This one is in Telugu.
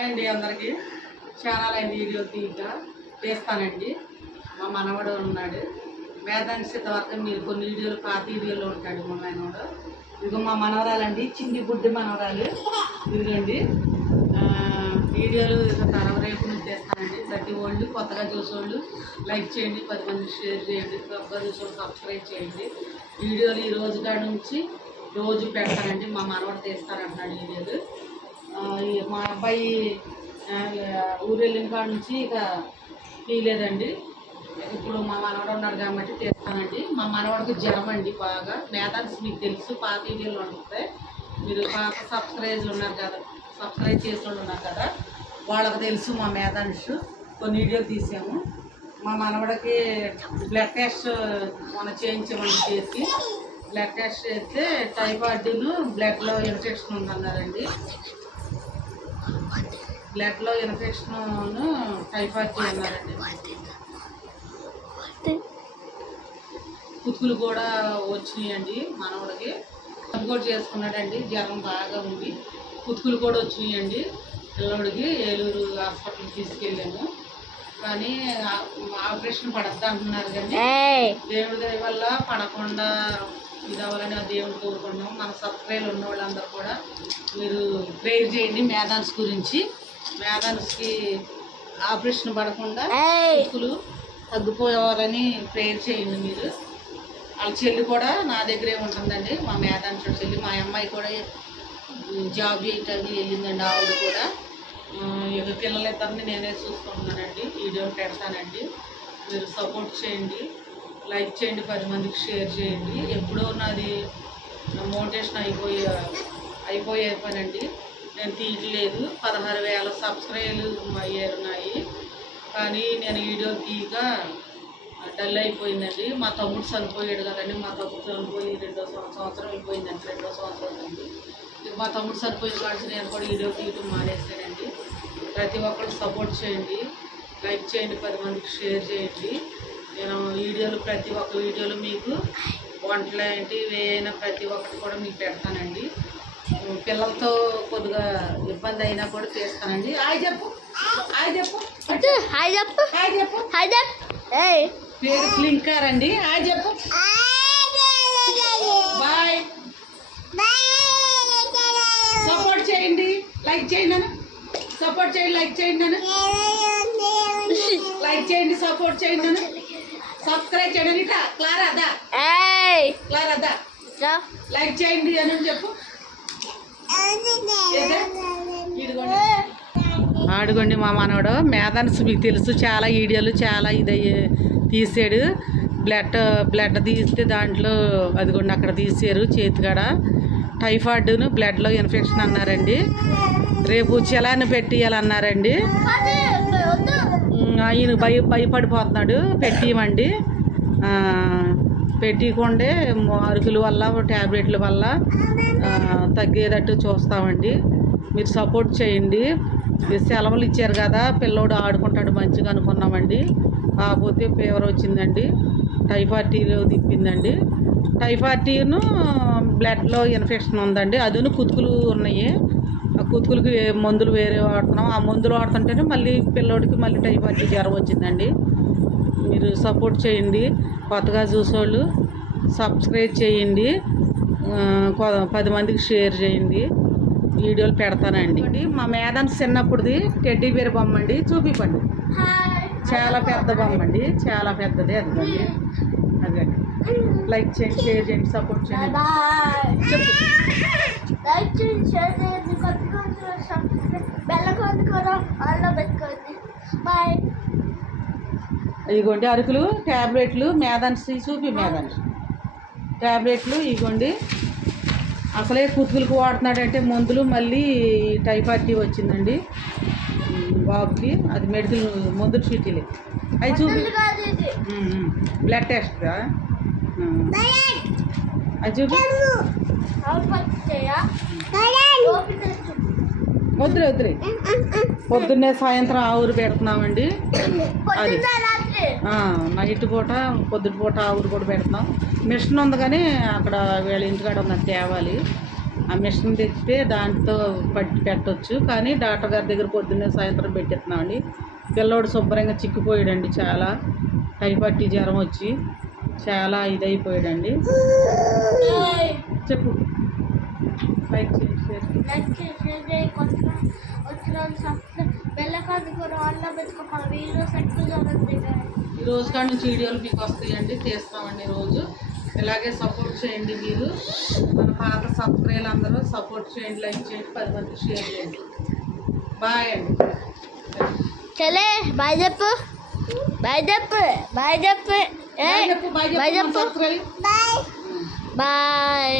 అండి అందరికి ఛానల్ అయింది వీడియో తీస్తానండి. మా మనవడు ఉన్నాడు వేదాంశిత వరకు మీరు కొన్ని వీడియోలు పాత వీడియోలో ఉంటాడు మా మనవడు. ఇదిగో మా మనవరాలండి, చిన్ని బుడ్డి మనవరాలు. ఇదిగోండి వీడియోలు రేపు నుంచి చేస్తానండి. ప్రతి వాళ్ళు కొత్తగా చూసేవాళ్ళు లైక్ చేయండి, 10 మందికి షేర్ చేయండి, కొత్తగా చూసేవాళ్ళు సబ్స్క్రైబ్ చేయండి. వీడియోలు ఈ రోజు కాడ నుంచి రోజు పెడతానండి. మా మనవడు తీస్తానంటున్నాడు వీడియోలు. మా అబ్బాయి ఊరు వెళ్ళిన కాడ నుంచి ఇక తీయలేదండి. ఇప్పుడు మా మనవడు ఉన్నాడు కాబట్టి తీస్తానండి. మా మనవడికి జ్వరం అండి బాగా. వేదాంశ్ మీకు తెలుసు, పాత వీడియోలు ఉంటాయి. మీరు పాత సబ్స్క్రైబ్ చేసిన వాళ్ళు ఉన్నారు కదా, వాళ్ళకి తెలుసు మా వేదాంశ్. కొన్ని వీడియోలు తీసాము. మా మనవడికి బ్లడ్ టెస్ట్ మనం చేయించామండి. చేసి బ్లడ్ టెస్ట్ చేస్తే టైఫాయిడ్ను బ్లడ్లో ఇన్ఫెక్షన్ ఉందన్నారండి. బ్లడ్లో ఇన్ఫెక్షన్ టైఫాయిడ్ అన్నారండి. కుతుకులు కూడా వచ్చినాయండి మనవడికి. అది కూడా చేసుకున్నాడండి. జ్వరం బాగా ఉంది, కుతుకులు కూడా వచ్చినాయండి పిల్లడికి. ఏలూరు హాస్పిటల్కి తీసుకెళ్ళాము, కానీ ఆపరేషన్ పడద్దు అంటున్నారు. కానీ దేవుడి దయ వల్ల పడకుండా ఇది అవ్వాలని ఆ దేవుడు కోరుకుంటున్నాం. మన సబ్స్క్రైబ్ ఉన్న వాళ్ళందరూ కూడా మీరు ప్రేయర్ చేయండి వేదాంశ్ గురించి. వేదాంశ్కి ఆపరేషన్ పడకుండా కుతుకులు తగ్గిపోవాలని ప్రేయర్ చేయండి మీరు. వాళ్ళ చెల్లి కూడా నా దగ్గరే ఉంటుందండి, మా వేదాంశ చెల్లి. మా అమ్మాయి కూడా జాబ్ చేయటానికి వెళ్ళిందండి. ఆవిడ కూడా ఇక పిల్లలిద్దరిని నేనే చూసుకుంటున్నానండి. వీడియోలు పెడతానండి. మీరు సపోర్ట్ చేయండి, లైక్ చేయండి, 10 మందికి షేర్ చేయండి. ఎప్పుడో నాది మోటివేషన్ అయిపోయానండి. నేను తీయట్లేదు. 16,000 సబ్స్క్రైబర్లు అయ్యారున్నాయి, కానీ నేను వీడియో తీయక డల్ అయిపోయిందండి. మా తమ్ముడు చనిపోయాడు కదండి. మా తమ్ముడు చనిపోయి 2వ సంవత్సరం అయిపోయిందండి. 2వ సంవత్సరం అండి. మా తమ్ముడు చనిపోయిన కాడికి నేను కూడా వీడియో తీయటం మానేసానండి. ప్రతి ఒక్కరు సపోర్ట్ చేయండి, లైక్ చేయండి, 10 మందికి షేర్ చేయండి. నేను వీడియోలు ప్రతి ఒక్క వీడియోలు మీకు వంటలు ఏంటి ఏవైనా ప్రతి ఒక్కటి కూడా మీకు పెడతానండి. పిల్లలతో కొద్దిగా ఇబ్బంది అయినా కూడా చేస్తానండి. హాయ్ చెప్పు, హాయ్ చెప్పు, హాయ్ చెప్పు, హాయ్ చెప్పు, హాయ్ చెప్పు. పేరు క్లింకర్ అండి. హాయ్ చెప్పు, బాయ్. సపోర్ట్ చేయండి, లైక్ చేయండి అన్న. సపోర్ట్ చేయండి, లైక్ చేయండి అన్న. లైక్ చేయండి, సపోర్ట్ చేయండి అన్న. సబ్స్క్రైబ్ చేయండి. క్లారా దా, క్లారా దా, లైక్ చేయండి అని చెప్పు. ఆడుకోండి మా మనవడు వేదాంశ్ మీకు తెలుసు, చాలా వీడియోలు చాలా తీసాడు. బ్లడ్ తీస్తే దాంట్లో అదిగోండి అక్కడ తీసారు చేతికాడ. టైఫాయిడ్ను బ్లడ్లో ఇన్ఫెక్షన్ అన్నారండి. రేపు చలాన్ని పెట్టియాలన్నారండి. ఆయన భయపడిపోతున్నాడు. పెట్టియమండి, పెట్టియకుండే అరుకుల వల్ల ట్యాబ్లెట్ల వల్ల తగ్గేటట్టు చూస్తామండి. మీరు సపోర్ట్ చేయండి. సెలవులు ఇచ్చారు కదా, పిల్లోడు ఆడుకుంటాడు మంచిగా అనుకున్నామండి. కాకపోతే ఫీవర్ వచ్చిందండి, టైఫాయిడ్ తిప్పిందండి. టైఫాయిడ్ను బ్లడ్లో ఇన్ఫెక్షన్ ఉందండి. అదును కుతుకులు ఉన్నాయి. ఆ కుతుకులకి మందులు వేరే వాడుతున్నాం. ఆ మందులు వాడుతుంటేనే మళ్ళీ పిల్లోడికి మళ్ళీ టైఫాయిడ్ జ్వరం వచ్చిందండి. మీరు సపోర్ట్ చేయండి. కొత్తగా చూసేవాళ్ళు సబ్స్క్రైబ్ చేయండి, 10 మందికి షేర్ చేయండి. వీడియోలు పెడతానండి. మా వేదాంశ్ చిన్నప్పుడుది టెడ్డీ బేర్ బొమ్మ అండి, చూపిపండి. చాలా పెద్ద బొమ్మ అండి, చాలా పెద్దది. అదిగండి, అదండి. లైక్ చేయండి, షేర్ చేయండి, సపోర్ట్ చేయండి. ఇదిగోండి అరుకులు, ట్యాబ్లెట్లు. వేదాంశ్ చూపి, వేదాంశ్ ట్యాబ్లెట్లు ఇదిగోండి. అసలే కుతుకులకు వాడుతున్నాడంటే మందులు. మళ్ళీ టైఫాయిడ్ వచ్చిందండి బాబుకి. అది మెడికల్ మందులు చీటీలే అవి చూపి. బ్లడ్ టెస్ట్ అది చూపి. వద్దురే పొద్దున్నే సాయంత్రం ఆవురు పెడుతున్నామండి. అది నైట్ పూట పొద్దున పూట ఆవురు కూడా పెడుతున్నాం. మిషన్ ఉంది కానీ అక్కడ వీళ్ళ ఇంటికాడ ఉన్నది తేవాలి. ఆ మిషన్ తెచ్చితే దాంతో పట్టి పెట్టవచ్చు. కానీ డాక్టర్ గారి దగ్గర పొద్దున్నే సాయంత్రం పెట్టిస్తున్నామండి. పిల్లోడు శుభ్రంగా చిక్కిపోయాడండి, చాలా టైఫాయిడ్ జ్వరం వచ్చి చాలా ఇదైపోయాడండి. చెప్పు. లైక్ ఈ రోజు కాడి నుంచి వీడియోలు మీకు వస్తాయండి, తీస్తామండి రోజు. ఇలాగే సపోర్ట్ చేయండి. మీరు మన పాత సబ్స్క్రైబర్లు అందరూ సపోర్ట్ చేయండి, లైక్ చేయండి, 10 మంది షేర్ చేయండి. బాయ్ అండి. చలే బాయ్ చెప్పు, బాయ్ చెప్పు, బాయ్ చెప్పు, బాయ్ చెప్పు, బాయ్.